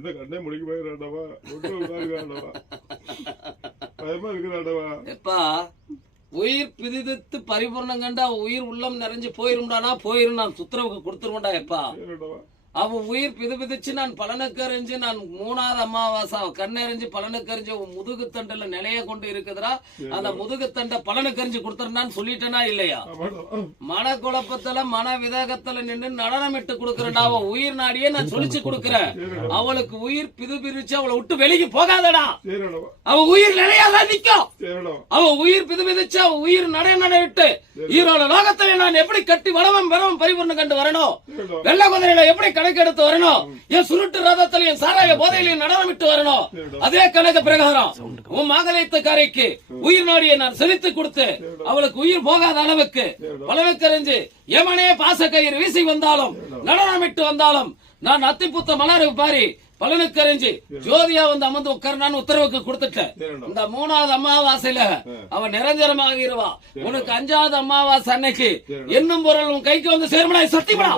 அப்படின்னா கண்ணே முடிக்க போயிடாண்டவா பயமா இருக்கிறாண்டவா. எப்பா உயிர் பிதித்து பரிபூர்ணம் கண்டா உயிர் உள்ளம் நிறைஞ்சு போயிரும்டானா போயிரும், நான் சுத்தரவுக்கு கொடுத்துருவேன்டா. எப்பா அவன் உயிர் பிதிச்சு நான் பலனுக்கு அறிஞ்சு நான் 3வது அமாவாசை கண்ணெறிஞ்சு பலனுக்கு அறிஞ்சு முதுகு தண்டுல நிலைய கொண்டு இருக்குதுடா. அந்த முதுகு தண்டை பலனுக்கு அறிஞ்சு கொடுத்துருந்தான்னு சொல்லிட்டேனா இல்லையா? மன குழப்பத்துல மன விதகத்துல நின்று நடனமிட்டு கொடுக்கறேன்டா. அவன் உயிர் நாடியே நான் சொல்லிச்சு கொடுக்கறேன். அவளுக்கு உயிர் பிரிச்சு அவளை விட்டு வெளியே போகாதடா. அவ உயிர் நிலையாதான் நிக்கும். அவ உயிர் பிதிச்சு அவ உயிர் நடைவிட்டு ஈரோட லோகத்துல நான் எப்படி கட்டி வளவம் பெறவும் பரிபூர்ணம் கண்டு வரணும், வெள்ள குதிரையில எப்படி கணக்கு எடுத்து வரணும், என் சுருட்டு ரதத்திலையும் சாராய போதையிலையும் நடனமிட்டு வரணும். அதே கணக்கு பிரகாரம் உன் மாங்கலியத்துக்காரைக்கு உயிர் நாடியை நான் செலுத்தி கொடுத்து அவளுக்கு உயிர் போகாத அளவுக்கு பலனுக்கு அறிஞ்சு எமனே பாசக்கயிறு வீசி வந்தாலும் நடனமிட்டு வந்தாலும் நான் அத்திப்புத்த மலர் பாரி பலனுக்கு அறிஞ்சு ஜோதியா வந்து அமர்ந்து உட்கார்னான்னு உத்தரவுக்கு கொடுத்துட்டேன். இந்த 3வது அமாவாசையில அவன் நிரஞ்சனமாகிருவா. உனக்கு 5வது அமாவாசை அன்னைக்கு என்னும் பொருள் உன் கைக்கு வந்து சேர்மனா சத்தியப்படா.